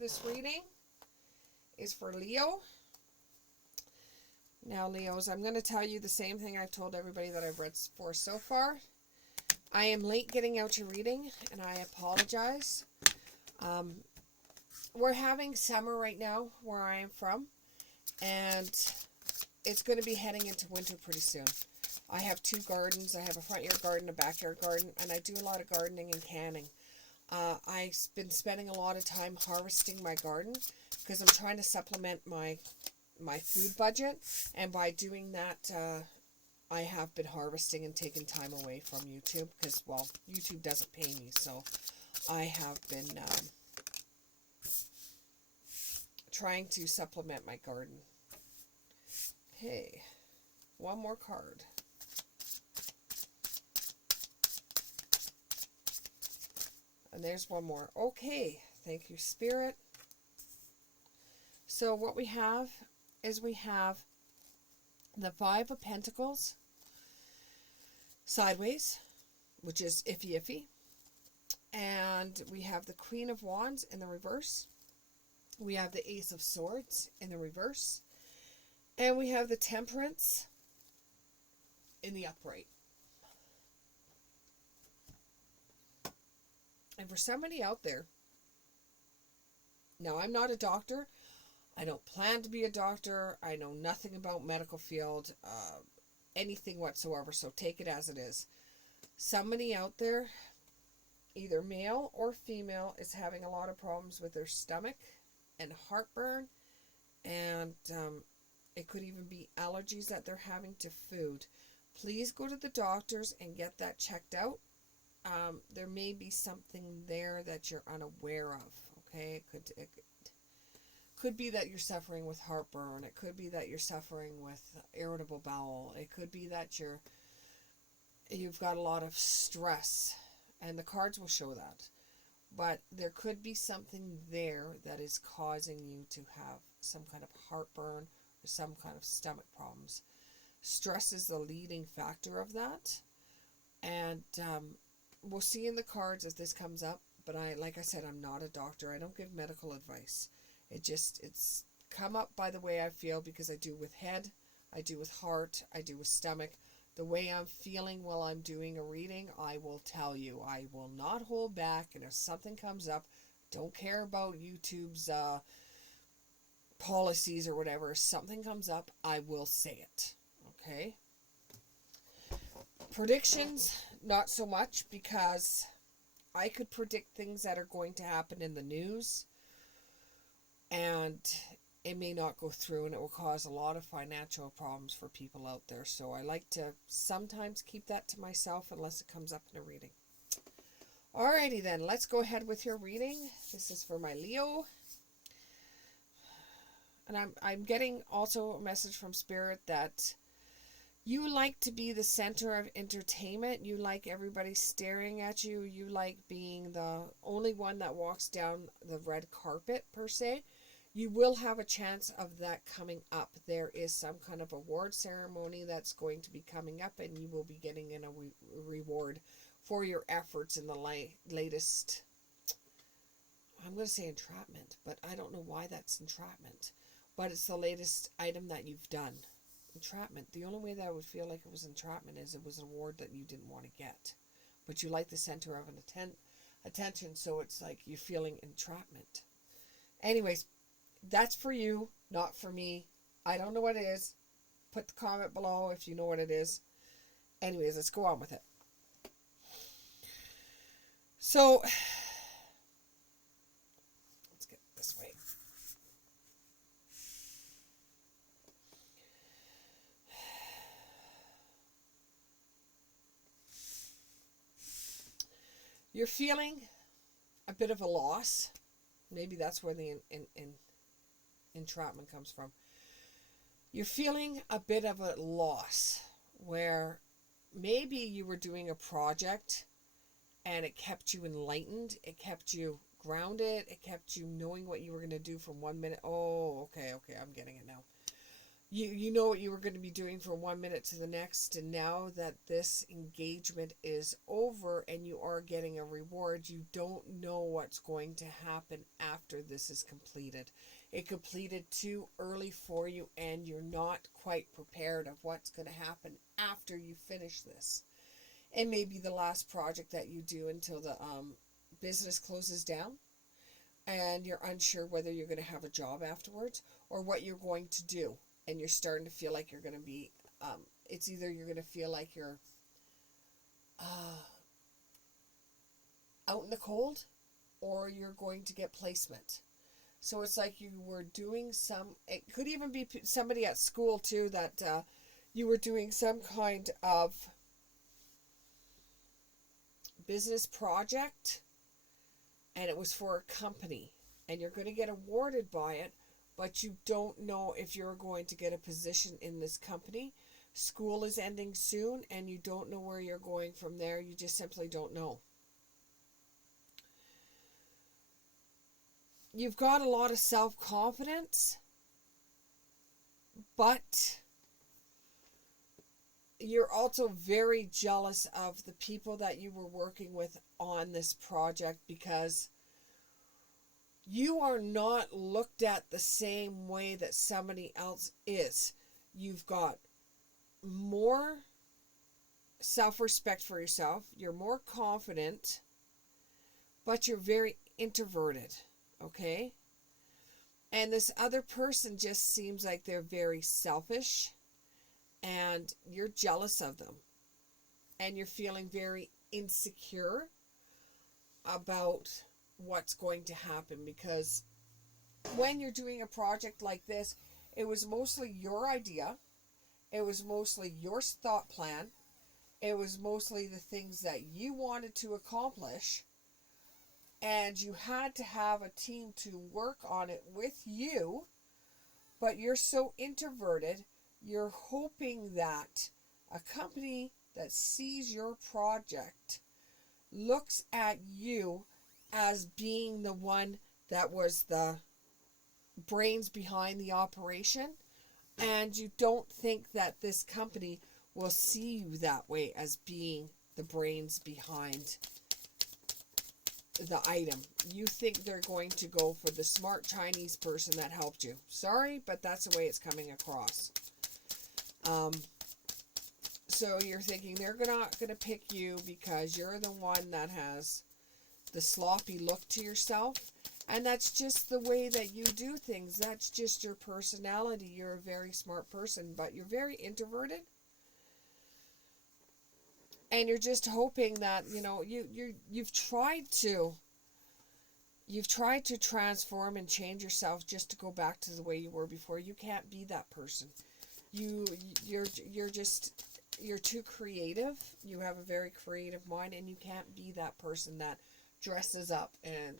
This reading is for Leo. Now, Leos, I'm going to tell you the same thing I've told everybody that I've read for so far. I am late getting out your reading, and I apologize. We're having summer right now where I am from, and it's going to be heading into winter pretty soon. I have 2 gardens. I have a front yard garden, a backyard garden, and I do a lot of gardening and canning. I've been spending a lot of time harvesting my garden because I'm trying to supplement my food budget, and by doing that, I have been harvesting and taking time away from YouTube because, well, YouTube doesn't pay me, so I have been trying to supplement my garden. Okay, one more card. And there's one more. Okay, thank you, Spirit. So what we have is we have the 5 of Pentacles sideways, which is iffy iffy. And we have the Queen of Wands in the reverse. We have the Ace of Swords in the reverse. And we have the Temperance in the upright. And for somebody out there, now I'm not a doctor. I don't plan to be a doctor. I know nothing about medical field, anything whatsoever. So take it as it is. Somebody out there, either male or female, is having a lot of problems with their stomach and heartburn. And it could even be allergies that they're having to food. Please go to the doctors and get that checked out. There may be something there that you're unaware of. Okay, it could be that you're suffering with heartburn. It could be that you're suffering with irritable bowel. It could be that you've got a lot of stress, and the cards will show that. But there could be something there that is causing you to have some kind of heartburn or some kind of stomach problems. Stress is the leading factor of that, and we'll see in the cards as this comes up. But like I said, I'm not a doctor. I don't give medical advice. It's come up by the way I feel, because I do with head, I do with heart, I do with stomach. The way I'm feeling while I'm doing a reading, I will tell you. I will not hold back, and if something comes up, don't care about YouTube's policies or whatever. If something comes up, I will say it. Okay? Predictions, not so much, because I could predict things that are going to happen in the news, and it may not go through, and it will cause a lot of financial problems for people out there. So I like to sometimes keep that to myself unless it comes up in a reading. Alrighty then, let's go ahead with your reading. This is for my Leo. And I'm getting also a message from Spirit that you like to be the center of entertainment. You like everybody staring at you. You like being the only one that walks down the red carpet, per se. You will have a chance of that coming up. There is some kind of award ceremony that's going to be coming up, and you will be getting a reward for your efforts in the latest, I'm going to say entrapment, but I don't know why that's entrapment. But it's the latest item that you've done. Entrapment. The only way that I would feel like it was entrapment is it was an award that you didn't want to get. But you like the center of an attention, so it's like you're feeling entrapment. Anyways, that's for you, not for me. I don't know what it is. Put the comment below if you know what it is. Anyways, let's go on with it. So, let's get this way. You're feeling a bit of a loss. Maybe that's where the entrapment comes from. You're feeling a bit of a loss where maybe you were doing a project and it kept you enlightened, it kept you grounded, it kept you knowing what you were going to do from 1 minute. Oh, okay, I'm getting it now. You know what you were going to be doing from 1 minute to the next, and now that this engagement is over and you are getting a reward, you don't know what's going to happen after this is completed. It completed too early for you, and you're not quite prepared of what's going to happen after you finish this. It may be the last project that you do until the business closes down, and you're unsure whether you're going to have a job afterwards or what you're going to do. And you're starting to feel like you're going to be, it's either you're going to feel like you're uh, out in the cold, or you're going to get placement. So it's like you were doing it could even be somebody at school too, that you were doing some kind of business project, and it was for a company, and you're going to get awarded by it, but you don't know if you're going to get a position in this company. School is ending soon, and you don't know where you're going from there. You just simply don't know. You've got a lot of self-confidence, but you're also very jealous of the people that you were working with on this project, because you are not looked at the same way that somebody else is. You've got more self-respect for yourself. You're more confident, but you're very introverted, okay? And this other person just seems like they're very selfish, and you're jealous of them. And you're feeling very insecure about what's going to happen, because when you're doing a project like this, it was mostly your idea, it was mostly your thought plan, it was mostly the things that you wanted to accomplish, and you had to have a team to work on it with you. But you're so introverted, you're hoping that a company that sees your project looks at you as being the one that was the brains behind the operation, and you don't think that this company will see you that way, as being the brains behind the item. You think they're going to go for the smart Chinese person that helped you. Sorry, but that's the way it's coming across. So you're thinking they're not going to pick you because you're the one that has the sloppy look to yourself, and that's just the way that you do things. That's just your personality. You're a very smart person, but you're very introverted, and you're just hoping that, you know, you've tried to transform and change yourself just to go back to the way you were before. You can't be that person. You're too creative. You have a very creative mind, and you can't be that person that dresses up and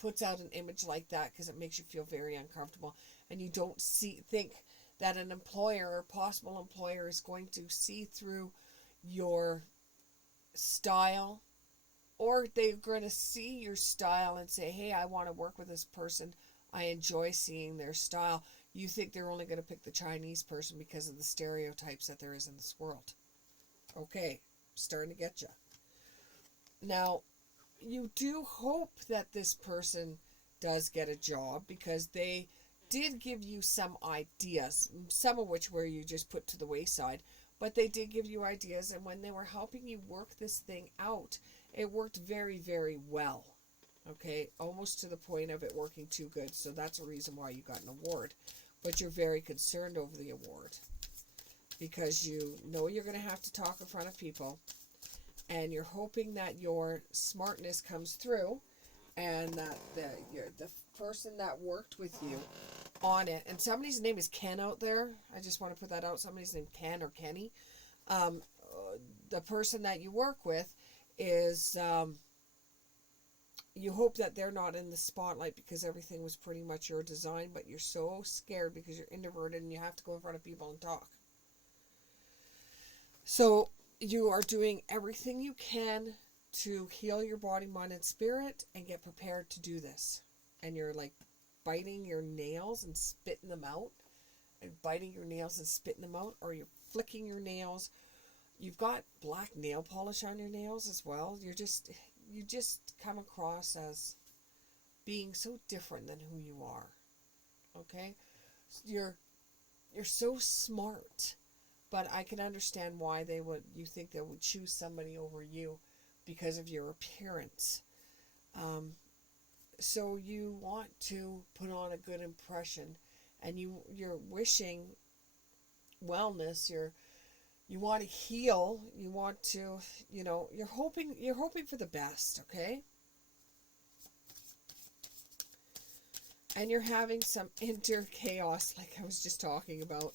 puts out an image like that, because it makes you feel very uncomfortable, and you don't think that an employer or possible employer is going to see through your style, or they're going to see your style and say, hey, I want to work with this person, I enjoy seeing their style. You think they're only going to pick the Chinese person because of the stereotypes that there is in this world. Okay, starting to get you. Now, you do hope that this person does get a job, because they did give you some ideas, some of which were you just put to the wayside, but they did give you ideas, and when they were helping you work this thing out, it worked very, very well. Okay, almost to the point of it working too good, so that's a reason why you got an award. But you're very concerned over the award, because you know you're going to have to talk in front of people, and you're hoping that your smartness comes through, and that the person that worked with you on it, and somebody's name is Ken out there. I just want to put that out. Somebody's named Ken or Kenny. The person that you work with is, you hope that they're not in the spotlight, because everything was pretty much your design, but you're so scared because you're introverted and you have to go in front of people and talk. So you are doing everything you can to heal your body, mind, and spirit, and get prepared to do this. And you're like biting your nails and spitting them out, and biting your nails and spitting them out, or you're flicking your nails. You've got black nail polish on your nails as well. You just come across as being so different than who you are. Okay? You're so smart, but I can understand why you think they would choose somebody over you because of your appearance. So you want to put on a good impression, and you're wishing wellness. You want to heal. You want to, you're hoping for the best. Okay. And you're having some inner chaos, like I was just talking about.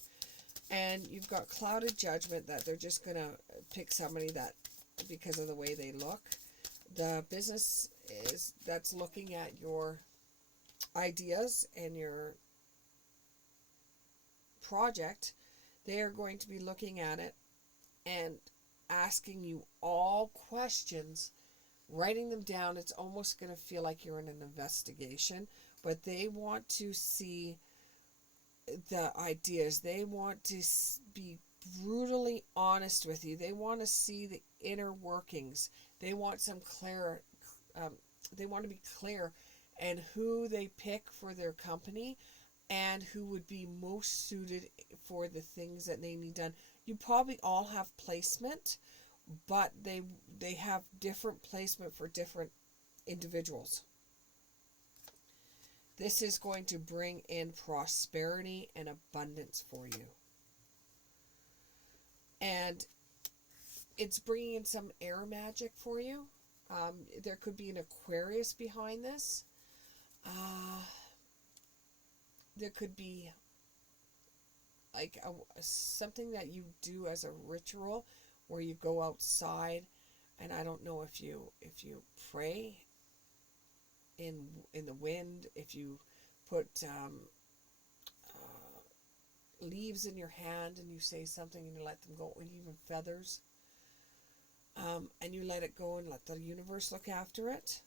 And you've got clouded judgment that they're just going to pick somebody that, because of the way they look. The business that's looking at your ideas and your project, they are going to be looking at it and asking you all questions, writing them down. It's almost going to feel like you're in an investigation. But they want to see the ideas. They want to be brutally honest with you. They want to see the inner workings. They want some clear. They want to be clear and who they pick for their company and who would be most suited for the things that they need done. You probably all have placement, but they have different placement for different individuals. This is going to bring in prosperity and abundance for you. And it's bringing in some air magic for you. There could be an Aquarius behind this. There could be like something that you do as a ritual where you go outside, and I don't know if you pray in the wind, if you put leaves in your hand and you say something and you let them go, and even feathers, and you let it go and let the universe look after it.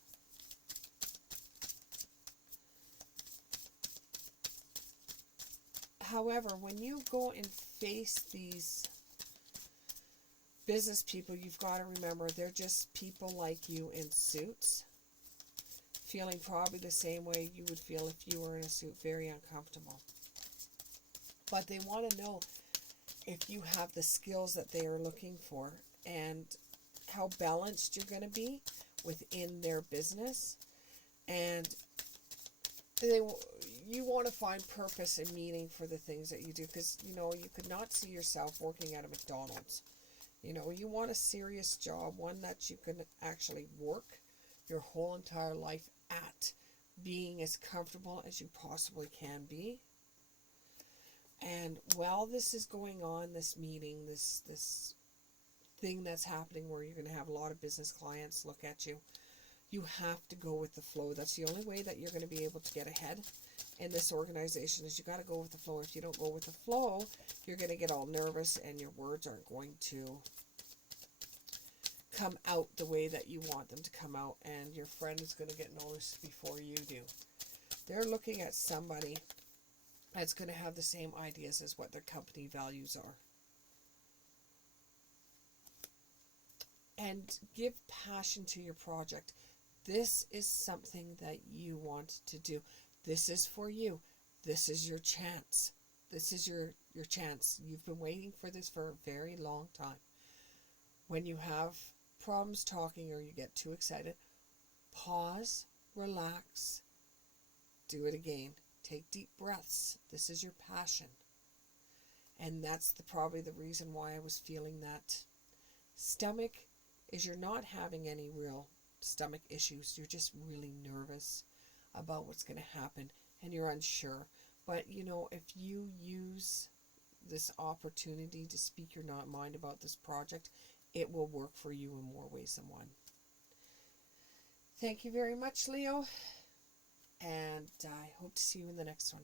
However, when you go and face these business people, you've got to remember they're just people like you in suits, feeling probably the same way you would feel if you were in a suit, very uncomfortable. But they want to know if you have the skills that they are looking for and how balanced you're going to be within their business. And you want to find purpose and meaning for the things that you do, because, you could not see yourself working at a McDonald's. You want a serious job, one that you can actually work your whole entire life at, being as comfortable as you possibly can be. And while this is going on, this meeting, this thing that's happening where you're going to have a lot of business clients look at you, you have to go with the flow. That's the only way that you're going to be able to get ahead in this organization, is you got to go with the flow. If you don't go with the flow, you're going to get all nervous and your words aren't going to come out the way that you want them to come out, and your friend is going to get noticed before you do. They're looking at somebody that's going to have the same ideas as what their company values are. And give passion to your project. This is something that you want to do. This is for you. This is your chance. This is your chance. You've been waiting for this for a very long time. When you have problems talking or you get too excited, pause, relax, do it again. Take deep breaths. This is your passion. And that's probably the reason why I was feeling that stomach, is you're not having any real stomach issues. You're just really nervous about what's going to happen and you're unsure. But, if you use this opportunity to speak your mind about this project, it will work for you in more ways than one. Thank you very much, Leo. And I hope to see you in the next one.